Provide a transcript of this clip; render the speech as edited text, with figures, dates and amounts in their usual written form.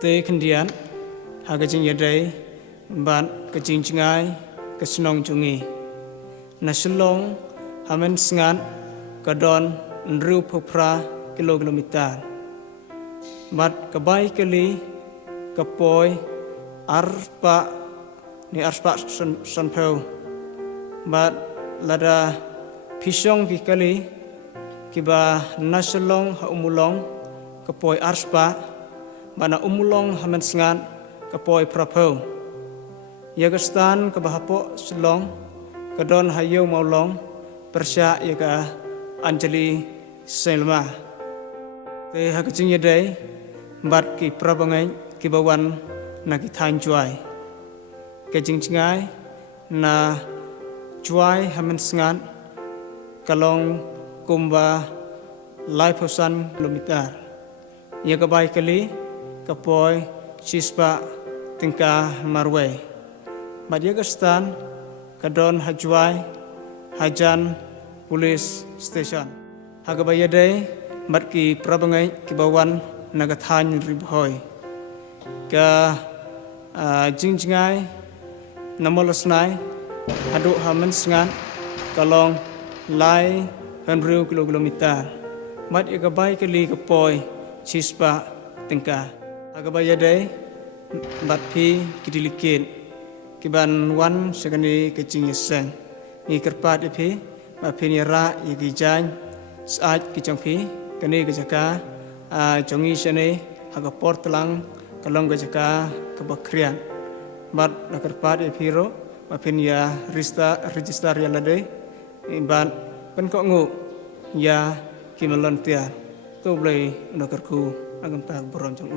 te kendian hagajing yadai ban kajing jingai kesenong jungi nasulong hamen sengan kadon nriu phupra kilometer mat kabai kali kapoi arpa ni arpa sonpeu mat lada pisong vikali kiba nasulong ha umulong kapoi arspa bana umulong hamen sengan kapoi prapeu yagastan kabahapo selong kadon hayo maulong persya yaga anjali selma te hakajing yadai bat ki prabangai ki bawan na ki thain juai kajing jingai na juai hamen sengan kalong kumba lai phosan kilometer yaga bai kali kapoi chispa tingka marway Madyagastan kadon hajuai hajan police station hagabayadai matki prabangai kibawan nagathan ribhoi ka jingjingai namolosnai hadu hamen sengan kalong lai henriu kilometer mat igabai kali kapoi chispa tingka hagabayadai batpi kidilikin kiban wan segani kecing yeseng ni kerpat ipi bapin yara yagi jan saat kicang pi kani kejaka jongi sene haga portlang kalong kejaka kebakrian bat nakerpat ipi ro bapin ya register ya lade iban penkok ngu ya kimelon tiar tu boleh nakerku agam tak beroncong